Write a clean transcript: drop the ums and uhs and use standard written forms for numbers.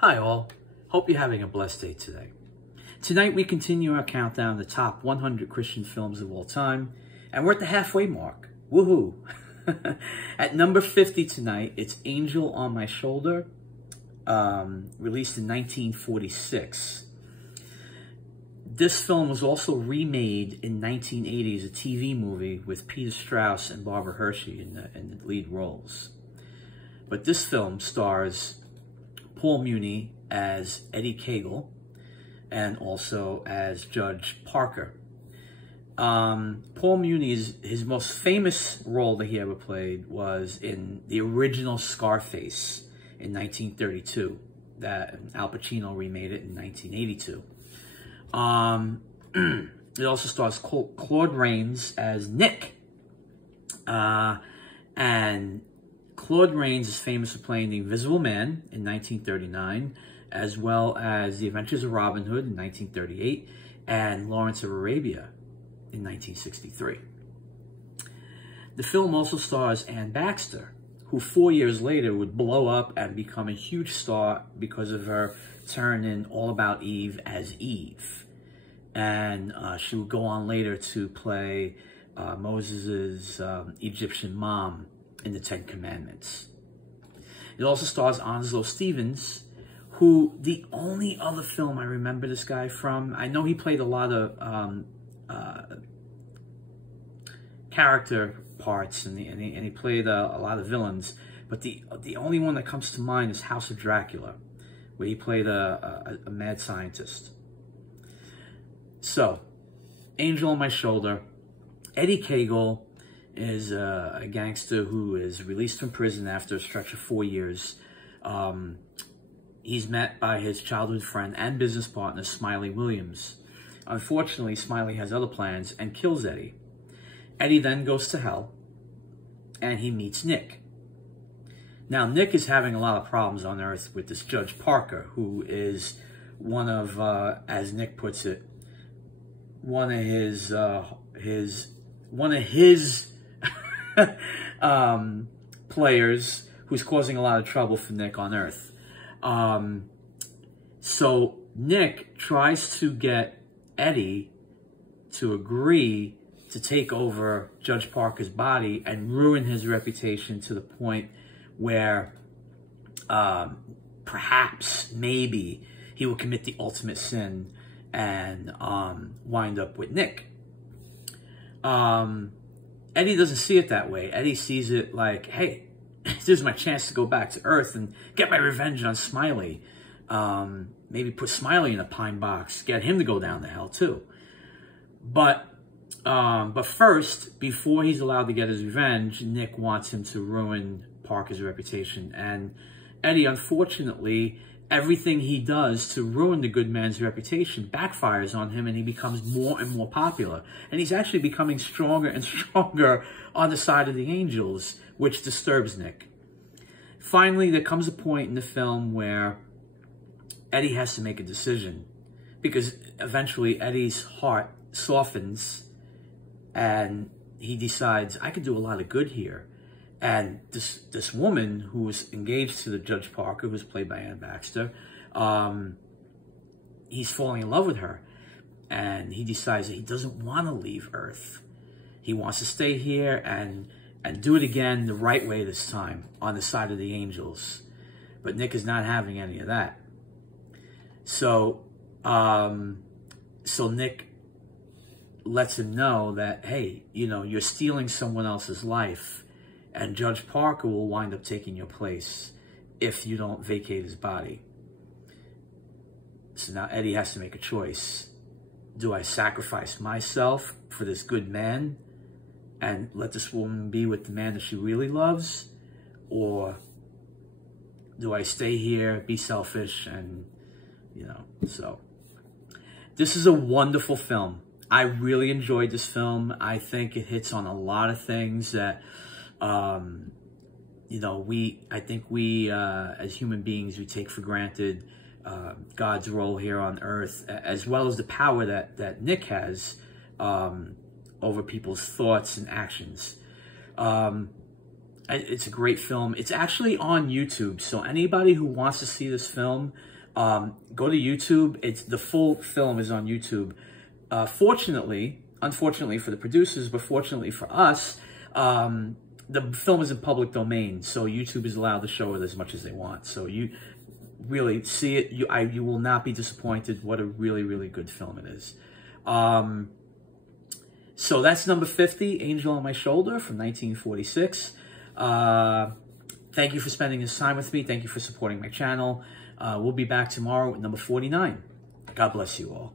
Hi all, hope you're having a blessed day today. Tonight we continue our countdown of the top 100 Christian films of all time, and we're at the halfway mark. Woohoo! At number 50 tonight, it's Angel on My Shoulder, released in 1946. This film was also remade in 1980 as a TV movie with Peter Strauss and Barbara Hershey in the lead roles. But this film stars Paul Muni as Eddie Kagle and also as Judge Parker. Paul Muni, his most famous role that he ever played was in the original Scarface in 1932. That Al Pacino remade it in 1982. It also stars Claude Rains as Nick. And Claude Rains is famous for playing the Invisible Man in 1939, as well as The Adventures of Robin Hood in 1938, and Lawrence of Arabia in 1963. The film also stars Anne Baxter, who 4 years later would blow up and become a huge star because of her turn in All About Eve as Eve. And she would go on later to play Moses' Egyptian mom in the Ten Commandments. It also stars Onslow Stevens, who the only other film I remember this guy from, I know he played a lot of character parts and he played a lot of villains, but the only one that comes to mind is House of Dracula, where he played a mad scientist. So, Angel on My Shoulder. Eddie Kagle is a gangster who is released from prison after a stretch of 4 years. He's met by his childhood friend and business partner, Smiley Williams. Unfortunately, Smiley has other plans and kills Eddie. Eddie then goes to hell, and he meets Nick. Now, Nick is having a lot of problems on Earth with this Judge Parker, who is one of, as Nick puts it, one of his players who's causing a lot of trouble for Nick on Earth. So Nick tries to get Eddie to agree to take over Judge Parker's body and ruin his reputation to the point where perhaps, maybe, he will commit the ultimate sin and wind up with Nick. Eddie doesn't see it that way. Eddie sees it like, hey, this is my chance to go back to Earth and get my revenge on Smiley. Maybe put Smiley in a pine box, get him to go down to hell too. But first, before he's allowed to get his revenge, Nick wants him to ruin Parker's reputation. And Eddie, unfortunately, everything he does to ruin the good man's reputation backfires on him, and he becomes more and more popular. And he's actually becoming stronger and stronger on the side of the angels, which disturbs Nick. Finally, there comes a point in the film where Eddie has to make a decision, because eventually Eddie's heart softens and he decides, I could do a lot of good here. And this woman who was engaged to the Judge Parker, who was played by Anne Baxter, he's falling in love with her. And he decides that he doesn't want to leave Earth. He wants to stay here and do it again the right way this time, on the side of the angels. But Nick is not having any of that. So Nick lets him know that, hey, you're stealing someone else's life, and Judge Parker will wind up taking your place if you don't vacate his body. So now Eddie has to make a choice. Do I sacrifice myself for this good man and let this woman be with the man that she really loves? Or do I stay here, be selfish, and, so. This is a wonderful film. I really enjoyed this film. I think it hits on a lot of things that, I think we as human beings, we take for granted God's role here on earth, as well as the power that Nick has over people's thoughts and actions. It's a great film. It's actually on YouTube. So anybody who wants to see this film, go to YouTube. The full film is on YouTube. Unfortunately for the producers, but fortunately for us, the film is in public domain. So YouTube is allowed to show it as much as they want. So you really see it. You will not be disappointed. What a really, really good film it is. So that's number 50, Angel on My Shoulder from 1946. Thank you for spending this time with me. Thank you for supporting my channel. We'll be back tomorrow with number 49. God bless you all.